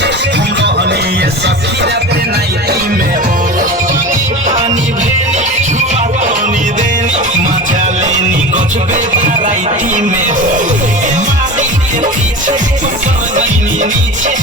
पीछे हम रहनी ये सखी रहते नाइटी में हो पानी भेली छुआ पानी देनी मजा लेनी गजबे वैरायटी में हो मारी के पीछे पसंद गईनी नीचे